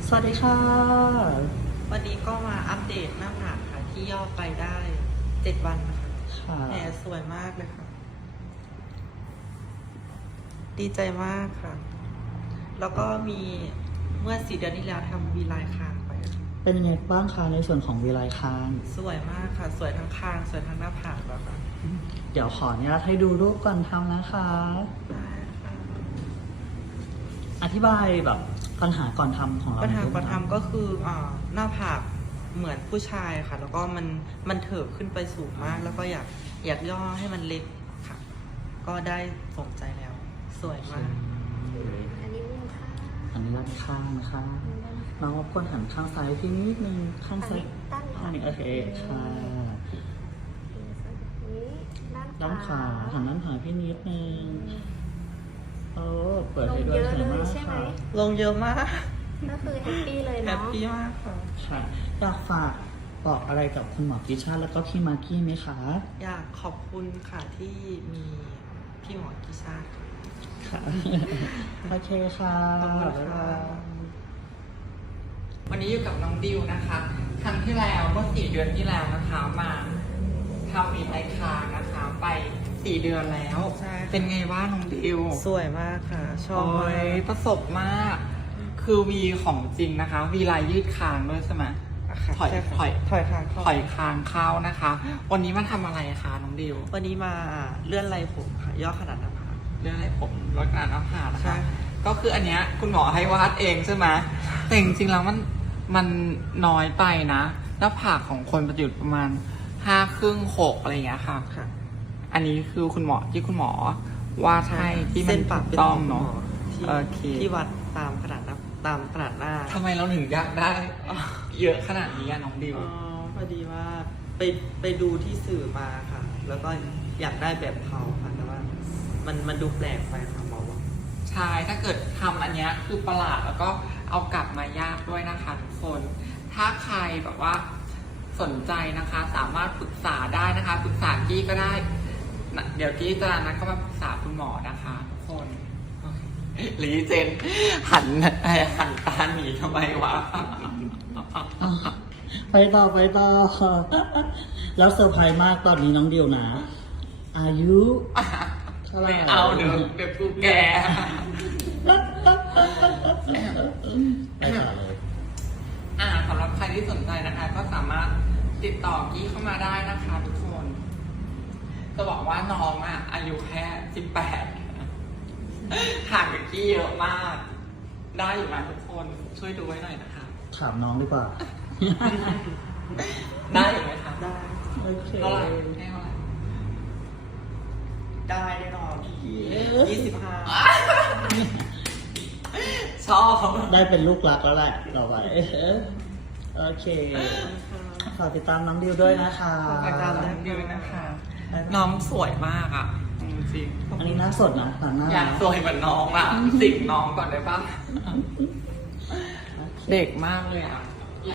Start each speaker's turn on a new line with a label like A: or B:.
A: สวัสดีค่ะ
B: วันนี้ก็มาอัปเดตหน้าผากค่ะที่ย่อไปได้7 วันนะคะแผลสวยมากเลยค่ะ ดีใจมากค่ะ แล้วก็มีเมื่อ4 เดือนที่แล้วทำวีไลน์คางไป
A: เป็นยังไงบ้างคะในส่วนของวิไลคาง
B: สวยมากค่ะ สวยทั้งคางสวยทั้งหน้าผากแล้วค่ะ
A: เดี๋ยวขออนุญาตให้ดูรูปก่อนทำนะคะ
B: ได้ค่ะ
A: อธิบายแบบปัญหาก่อนทำของเรา
B: ปัญหา
A: หน่อย
B: ก่อน
A: ได้ไหม
B: ทำก็คือหน้าผากเหมือนผู้ชายค่ะ แล้วก็มันเถิบขึ้นไปสูงมาก แล้วก็อยากย่อให้มันเล็กค่ะ ก็ได้สมใจแล้ว สวยมาก
C: อันนี้มุมค่ะ
A: อันนี้ด้านข้างนะคะน้องรบกวนหันข้างซ้ายพี่นิดนึงข้างซ้าย
C: ด้านขวา
A: อันนี้โอเคค่ะด้านขวาหันด้านขวาพี่นิดนึงโอ้เปิดให้ด้วยสวยมากค่ะ
B: ลงเยอะมาก
C: ก็คือแฮปปี้เลย
B: แฮ
C: เนาะ
B: ปปี้มากค่ะ
A: ค่ะอยากฝากบอกอะไรกับคุณหมอกิชาแล้วก็พี่มากกี้ไหมคะ
B: อยากขอบคุณค่ะที่มีพี่หมอกิชาติค่ะ
A: ค่ะโอเคค่ะ
B: ขอบคุณค่ะ
D: วันนี้อยู่กับน้องดิวนะคะ ครั้งที่แล้วเมื่อ4 เดือนที่แล้วนะคะมาทำมีไอคางนะคะ ไป4 เดือนแล้ว
B: ใช่ค่ะ
D: เป็นไงบ้างน้องดิว
B: สวยมากค่ะ ชอบ
D: โอ้
B: มาย ก
D: ประสบมาก คือวีของจริงนะคะ วีลายยืดคางด้วยใช่ไหม
B: ค่ะ
D: ถอย
B: ใช่ค่ะ
D: ถอย
B: ถอยคางเข้า
D: ถอยคางเข้านะคะ วันนี้มาทำอะไรคะน้องดิว
B: วันนี้มาเลื่อนไรผมค่ะ ย่อขนาดหน้าผาก
D: เรื่องอะไรผมลดการน้ำหานะ
B: ใช่
D: คะ ก็คืออันเนี้ยคุณหมอให้วาดเองใช่ไหมแต่จริงๆแล้วมันน้อยไปนะหน้าผากของคนจะอยู่ประมาณ5 ครึ่ง 6อะไรอย่างเงี้ยค่ะ
B: ค่ะ
D: อันนี้คือคุณหมอที่คุณหมอวาดให้ที่มั
B: เส้
D: น
B: นปาก
D: ถูก
B: เป็น
D: ต้อง
B: หม
D: เนาะ
B: ที่
D: โอเค
B: ที่วัดตามขนาดหน้าตามขนาดหน้า
D: ทำไมเราถึงอยากได้ เยอะขนาดนี้อะน้องดิว
B: อ๋อพอดีว่าไปดูที่สื่อมาค่ะ แล้วก็อยากได้แบบเขาค่ะแต่ว่ามันดูแปลกไปค่ะหมอบอก
D: ใช่ถ้าเกิดทำอันเนี้ยคือประหลาดแล้วก็เอากลับมายากด้วยนะคะทุกคน ถ้าใครแบบว่าสนใจนะคะ สามารถปรึกษาได้นะคะปรึกษากี้ก็ได้นะเดี๋ยวกี้จะนัดเข้ามาปรึกษาคุณหมอนะคะทุกคนโอเคหรือเจนหันตาหนีทำไมวะ
A: ไปต่อ แล้วเซอร์ไพรส์มากตอนนี้น้องเดียวนะ อายุเท่าไหร่
D: ไม่เอาเดี๋ยวกูแก่
A: ไปต่อเลย
D: สำหรับใครที่สนใจนะคะ ก็สามารถติดต่อกี้เข้ามาได้นะคะทุกคนจะบอกว่าน้องอายุแค่18ห่างกับกี้เยอะมาก ได้อยู่นะทุกคนช่วยดูไว้หน่อยนะคะ
A: ถามน้องดีกว่า
D: ได้อยู่ไหมคะ
B: ได้
A: โอเค
D: เท่าไหร่ให้เท่าไหร่
B: ได้แน่นอน25
D: ชอบ
A: ได้เป็นลูกรักแล้วแหละต่อไปโอเคฝากติดตามน้องดิวด้วยนะคะ
D: ฝากติดตามน้องดิวนะคะ น้องสวยมากอ่ะจริง
A: อันนี้หน้าสดนะหลังหน้า
D: อยากสวยเหมือนน้องอ่ะ สิงน้องก่อนได้ปะเด็กมากเลยอ่ะ